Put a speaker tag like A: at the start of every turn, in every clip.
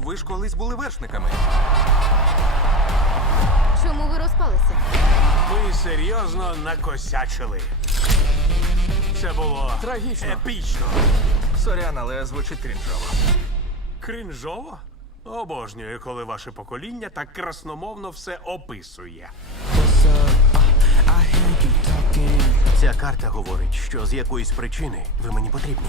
A: Ви ж колись були вершниками.
B: Чому ви розпалися?
C: Ви серйозно накосячили. Це було
A: Трагічно.
C: епічно.
A: Сорян, але звучить крінжово.
C: Крінжово? Обожнюю, коли ваше покоління так красномовно все описує.
D: Ця карта говорить, що з якоїсь причини ви мені потрібні.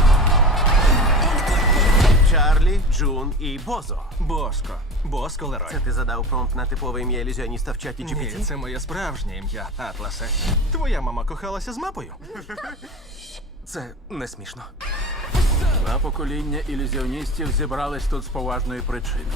D: Чарлі, Джун і Бозо.
A: Боско Лерой.
D: Це ти задав промпт на типове ім'я ілюзіоніста в чаті
A: Ні,
D: GPT?
A: це моє справжнє ім'я, Атласе. Твоя мама кохалася з мапою? Це не смішно.
E: Два покоління ілюзіоністів зібрались тут з поважної причини.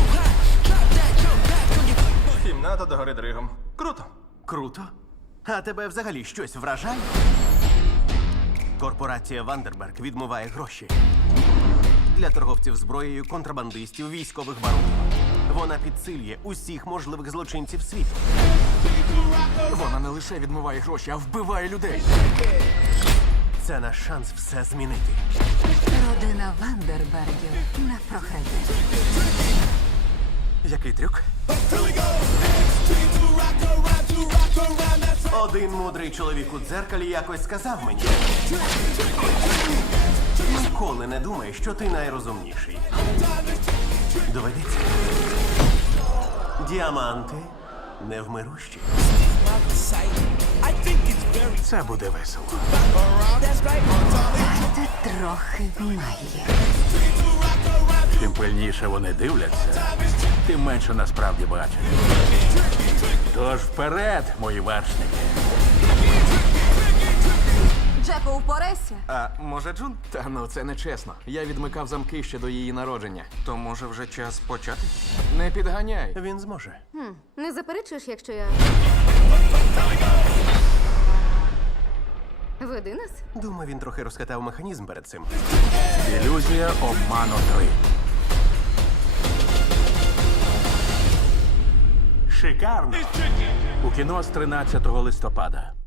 A: Кімната до гори дригом. Круто.
D: Круто. А тебе взагалі щось вражає? Корпорація Вандерберг відмиває гроші. Для торговців зброєю, контрабандистів, військових баронів. Вона підсилює усіх можливих злочинців світу.
A: Вона не лише відмиває гроші, а вбиває людей.
D: Це наш шанс все змінити.
F: Родина Вандербергів не програє.
A: Який трюк?
D: Один мудрий чоловік у дзеркалі якось сказав мені: ніколи не думай, що ти найрозумніший. Доведеться. Діаманти невмирущі.
C: Це буде весело.
F: Це трохи має.
E: Чим пильніше вони дивляться, тим менше насправді бачать. Тож вперед, мої вершники.
F: Джеко, упорайся.
A: А може Джун? Та ну це не чесно. Я відмикав замки ще до її народження. То може вже час почати? Не підганяй.
D: Він зможе.
B: Не заперечуєш, якщо я. Веди нас?
D: Думаю, він трохи розкатав механізм перед цим.
E: Ілюзія обману 3.
C: Шикарно.
E: У кіно з 13 листопада.